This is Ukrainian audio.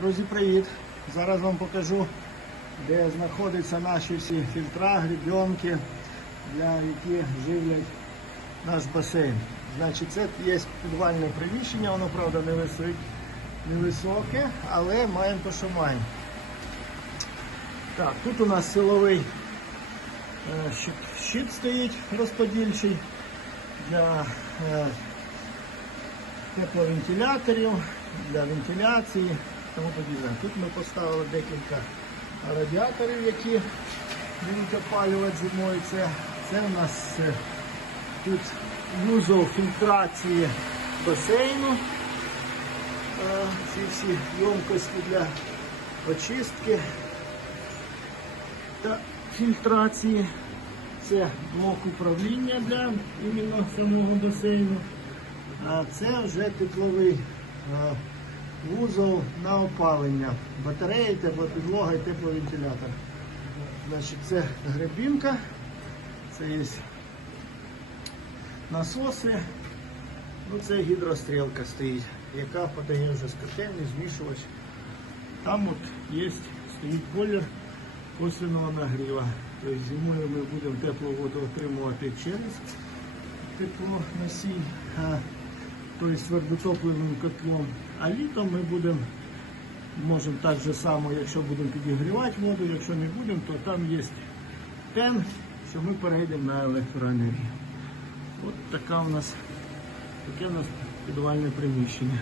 Друзі, привіт! Зараз вам покажу, де знаходяться наші всі фільтра, грібенки, для які живлять наш басейн. Значить, це є підвальне приміщення, воно правда невисоке, але маємо то, що маємо. Так, тут у нас силовий е, щит, щит стоїть розподільчий для е, тепловентиляторів, для вентиляції, тому подібне. Тут ми поставили декілька радіаторів, які будуть опалювати зимою. Це, це у нас е, тут вузол фільтрації басейну. Е, Ці всі ємкості для очистки та фільтрації. Це блок управління для іменно самого басейну. А це вже тепловий е, вузол на опалення. Батареї, теплопідлога і тепловентилятор. Значить, це гребінка, це є насоси, ну це гідрострілка стоїть, яка подає вже з котельні, змішувач. Там от є, стоїть колір косвенного нагріва. Тобто зимою ми будемо теплу воду отримувати через теплоносій, тобто твердотопливим котлом. А літом ми будемо, можемо так же само, якщо будемо підігрівати воду, якщо не будемо, то там є тен, що ми перейдемо на електроенергію. От така у нас, таке у нас підвальне приміщення.